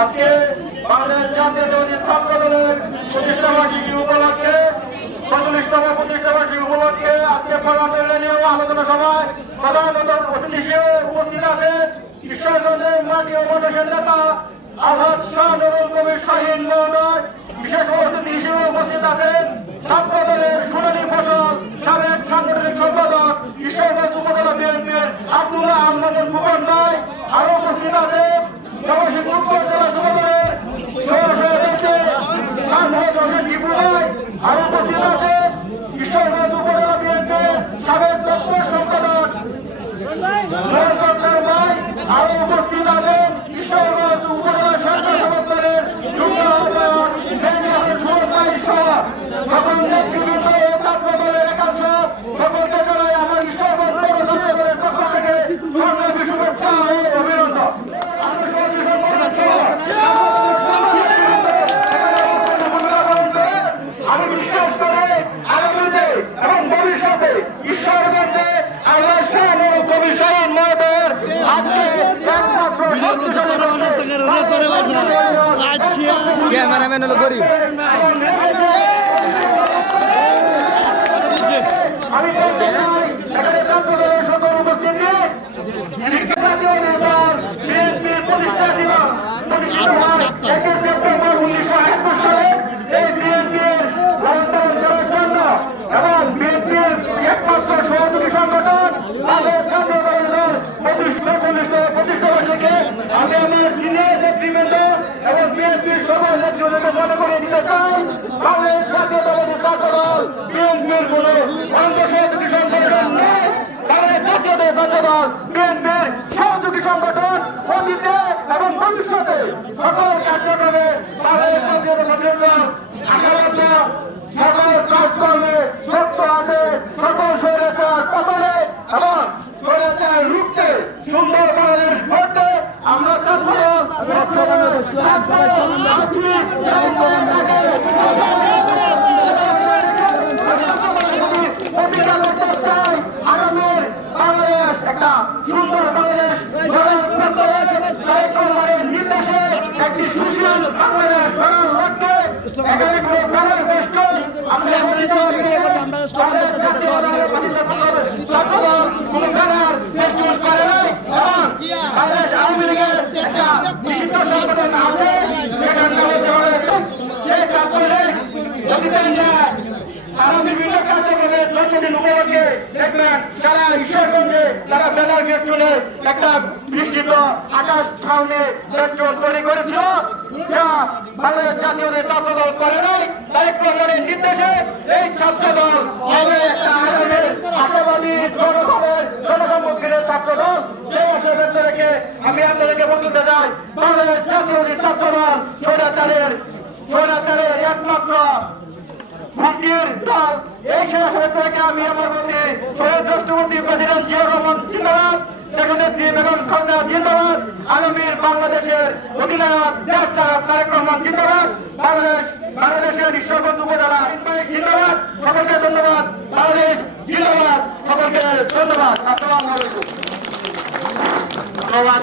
আজকে বাংলাদেশ জাতীয়তাবাদী ছাত্র দলের প্রতিষ্ঠা বার্ষিকী উপলক্ষে ৪৫তম প্রতিষ্ঠা বার্ষিকী উপলক্ষে আজকে পরবর্তী আলোচনা সভায় প্রধান অতিথি হিসেবে উপস্থিত আছেন ঈশ্বরগঞ্জের মাটি ও মানুষের নেতা আলহাজ শাহ নুরুল কবির শাহীন মহোদয়। বিশেষ অতিথি হিসেবে উপস্থিত আছেন ছাত্র দলের সোনালী ফসল সাবেক সাংগঠনিক সম্পাদক ঈশ্বরগঞ্জ উপজেলা বিএনপির আব্দুল্লাহ আল মামুন ফুকন ভাই। আরো উপস্থিত আছেন নবশিখ উত্তর জেলা যুব দলের সহসভাপতি সাংসদ হোসেন টিপু ভাই। আরো উপস্থিত আছেন ঈশ্বরগঞ্জ উপজেলা বিএনপির সাবেক দপ্তর সম্পাদক চট্টগ্রাম ভাই। আরো উপস্থিত আছেন ঈশ্বরগঞ্জ উপজেলা সরকার দপ্তরের যুগ্ম আহ্বায়ক সুমন ভাই সহ সকল নেতৃবৃন্দ ও ছাত্র দলের একাংশ সকলকে জানাই আমার ঈশ্বরগঞ্জ ছাত্র দলের পক্ষ থেকে সংগ্রামী শুভেচ্ছা ও অভিনন্দন। আমি বিশ্বাস করি আগামীতে এবং ভবিষ্যতে ঈশ্বরগঞ্জে আল্লাহ শাহ নুরুল কবির শাহীন মহোদয়ের ক্যামেরাম্যান হলো গরিব। আমি বলতে চাই এখানে ছাত্র দলের সকল উপস্থিতি জাতীয় নেতা বিএনপির প্রতিষ্ঠা দিবস প্রতিষ্ঠিত হয় 21 সেপ্টেম্বর 1971 সালে। এই বিএনপির লালন করার জন্য এবং বিএনপির একমাত্র সহযোগী সংগঠন বাংলাদেশ জাতীয় দলের প্রতিষ্ঠা বার্ষিকী আমি আমার সিনিয়র নেতৃবৃন্দ এবং বিএনপির সকল নেতৃবৃন্দকে মনে করিয়ে দিতে চাই বাংলাদেশ জাতীয় দলের ছাত্র দল বিএনপির কোন অঙ্গ সহযোগী সংগঠন নয়। বাংলাদেশ জাতীয় দলের ছাত্র দল বিএনপির সহযোগী সংগঠন অতীতে এবং ভবিষ্যতে সকল কার্যক্রমে বাংলাদেশ জাতীয় দলের আশাবাদ সকল কাজকর্মে সত্য হাতে সকল স্বৈরাচার পতনে এবং স্বৈরাচার রুখতে সুন্দর বাংলাদেশ গড়তে আমরা ছাত্র প্রতিজ্ঞা করতে চাই আগামীর বাংলাদেশ একটা সুন্দর বাংলাদেশ নির্দেশে একটি সুশীল বাংলাদেশ গড়ার লক্ষ্যে এখানে কোনো ব্যানার বেষ্ট আমরা কোনো ব্যানার বেষ্টন করে নাই। বাংলাদেশ আওয়ামী লীগের একটা নিষিদ্ধ সংগঠন আছে সেখানে সেই ছাত্রলীগ যদি তারা বিভিন্ন কার্যক্রমে জন্মদিন উপলক্ষে দেখবেন সারা ঈশ্বরগঞ্জে তারা ব্যানার বেষ্টনে একটা বিস্তৃত আকাশ ছাউনি বেষ্টন তৈরি করেছিল যা বাংলাদেশ জাতীয় ছাত্র দল করে নাই। তারেক রহমানের নির্দেশে এই ছাত্র দল হবে একটা আগামীর আশাবাদী জনগণের ছাত্র দল। সেই আশা ব্যক্ত রেখে আমি আপনাদেরকে বলতে চাই বাংলাদেশ জাতীয় ছাত্র দল স্বৈরাচারের একমাত্র হুমকির দল। এই সেই আশা ব্যক্ত রেখে আমি আমার প্রতি শহীদ রাষ্ট্রপতি প্রেসিডেন্ট জিয়াউর রহমান জিন্দাবাদ, দেশনেত্রী বেগম খালেদা জিন্দাবাদ, আগামীর বাংলাদেশের অধিনায়ক দেশ তারেক রহমান জিন্দাবাদ, বাংলাদেশের ঈশ্বরগঞ্জ উপজেলা জিন্দাবাদ। সকলকে ধন্যবাদ। বাংলাদেশ জিন্দাবাদ। সকলকে ধন্যবাদ। আসসালামু আলাইকুম। ধন্যবাদ।